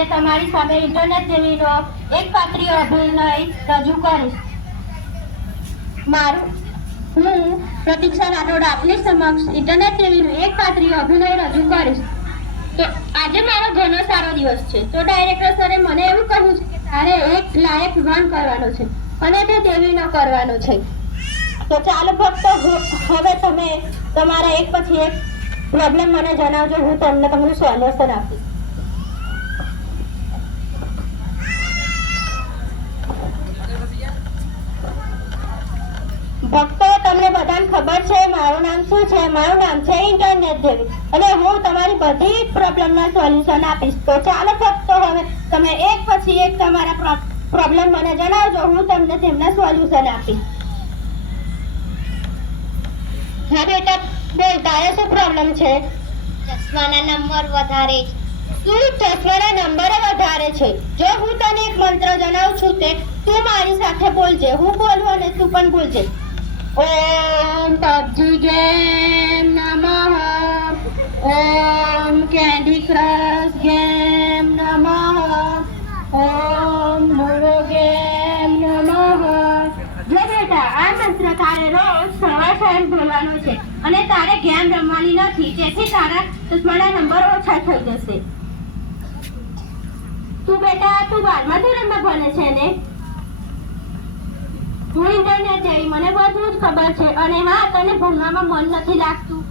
તમારી સામે ઇન્ટરનેટ ટીવીનો એક પાત્રીય અભિનય રજૂ કરીશ. હું પ્રતીક્ષા રાઠોડ આપની સમક્ષ ઇન્ટરનેટ ટીવીનું એક પાત્રીય અભિનય રજૂ કરીશ. તો આજે મારો ઘણો સારો દિવસ છે. તો ડાયરેક્ટર સરે મને એવું કહ્યું છે કે તારે એક લાયક વિવાન કરવાનો છે અને તે દેવીનો કરવાનો છે. તો ચાલો ભક્તો, હવે તમે તમારા એક પછી એક પ્રોબ્લેમ મને જણાવજો. હું તમને સોલ્યુશન આપીશ. ભક્તો, તમને બધાને ખબર છે મારું નામ શું છે? મારું નામ છે ઇન્ટરનેટ દેવી અને હું તમારી બધી જ પ્રોબ્લેમના સોલ્યુશન આપીશ. તો ચાલો ભક્તો, હવે તમે એક પછી એક તમારા પ્રોબ્લેમ મને જણાવજો. હું તમને તેમના સોલ્યુશન આપીશ. હા બેટા, બોલ, તારે શું પ્રોબ્લેમ છે? ચશ્માના નંબર વધારે છે. શું ચશ્માના નંબર વધારે છે? જો હું તને એક મંત્ર જણાવું છું તે તું મારી સાથે બોલજે. હું બોલું અને તું પણ બોલજે. ઓમ પબજી ગેમ નમઃ, ઓમ કેન્ડી ક્રશ ગેમ નમઃ, ઓમ લૂડો ગેમ નમઃ. જો બેટા, આ મંત્ર તારે રોજ સવાર સાંજ બોલવાનો છે અને તારે ગેમ રમવાની નથી. તેથી તારા ચશ્માના નંબર ઓછા થઈ જશે. તું 12મા ધોરણમાં ભણે છે ને? હું ઇન્ટરનેટ જેવી, મને બધું જ ખબર છે. અને હા, તને ભણવામાં મન નથી લાગતું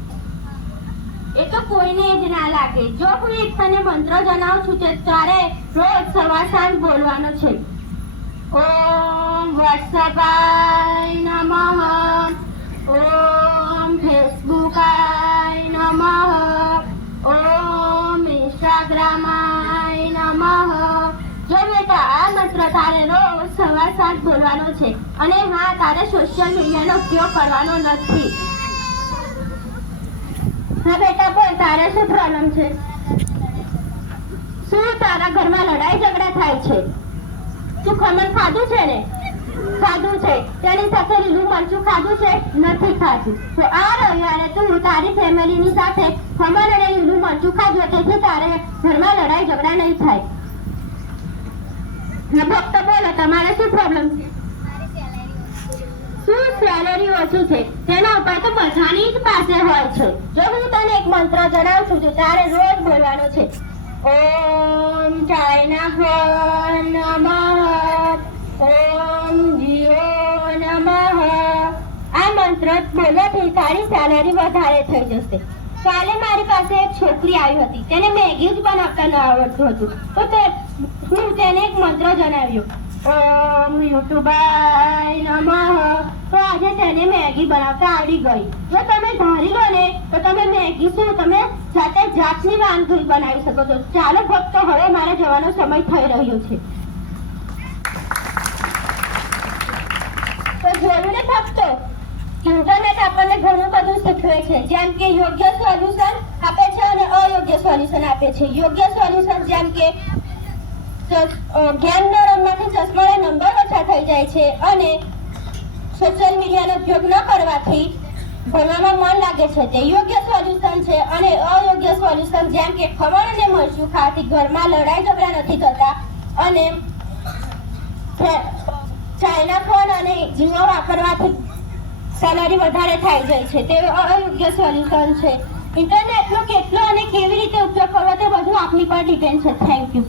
એ તો કોઈને જ ના લાગે. જો હું એક તને મંત્ર જણાવું છું તે તારે રોજ સવાર સાંજ બોલવાનો છે. ઓમ વોટ્સએપાય નમઃ, ઓમ ફેસબુકાય નમઃ, ઓમ ઇન્સ્ટાગ્રામાય નમઃ. જો બેટા, આ મંત્ર તારે રોજ સવાર સાંજ બોલવાનો છે. અને હા, તારે સોશિયલ મીડિયાનો ઉપયોગ કરવાનો નથી. હા બેટા, બોલ, તારે શું પ્રોબ્લેમ છે? શું તારા ઘરમાં લડાઈ ઝઘડા થાય છે? તું ખમણ ખાધું છે ને? ખાધું છે. તેની સાથે લીલું મરચું ખાધું છે? નથી ખાધું. તો આ રવિવારે તું તારી ફેમિલીની સાથે ખમણ અને લીલું મરચું ખાજો. તેથી તારે ઘરમાં લડાઈ ઝઘડા નહીં થાય. ભક્ત, બોલો, તમારે શું પ્રોબ્લેમ છે? શું સેલેરી ઓછું છે? તેના ઉપાય તો બધાની જ પાસે હોય છે. જો હું તને એક મંત્ર જણાવું છું તો તારે રોજ બોલવાનો છે. ઓમ ચાઇના ફોન નમઃ, ઓમ જીઓ નમઃ. આ મંત્ર બોલવાથી તારી સેલેરી વધારે થઈ જશે. કાલે મારી પાસે એક છોકરી આવી હતી. તેને મેગી જ બનાવતા ન આવડતું હતું. તો હું તેને એક મંત્ર જણાવ્યો, ઓમ યુટ્યુબાય નમઃ. તો આજે તેને મેગી બનાવતા આવડી ગઈ. જો તમે ધારી લો ને તો તમે મેગી શું તમે જાતે જાતની વાનગી બનાવી શકો છો. ચાલો ભક્તો, હવે મારે જવાનો સમય થઈ રહ્યો છે. તો જોયું ને ભક્તો, ઇન્ટરનેટ આપણને ઘણું બધું શીખવે છે. જેમ કે યોગ્ય સોલ્યુશન આપે છે અને અયોગ્ય સોલ્યુશન આપે છે. યોગ્ય સોલ્યુશન જેમ કે ગેમ ન રમવાથી ચશ્માના નંબર ઓછા થઈ જાય છે અને સોશિયલ મીડિયાનો ઉપયોગ ન કરવાથી ભણવામાં મન લાગે છે, તે યોગ્ય સોલ્યુશન છે. અને અયોગ્ય સોલ્યુશન જેમ કે ખમણ અને મરચું ખાવાથી ઘરમાં લડાઈ ઝઘડા નથી થતા અને ચાઇના ફોન અને જીઓ વાપરવાથી સેલેરી વધારે થઈ જાય છે, તે અયોગ્ય સોલ્યુશન છે. ઇન્ટરનેટનો કેટલો અને કેવી રીતે ઉપયોગ કરવો તે બધું આપની પર ડિપેન્ડ છે. Thank you.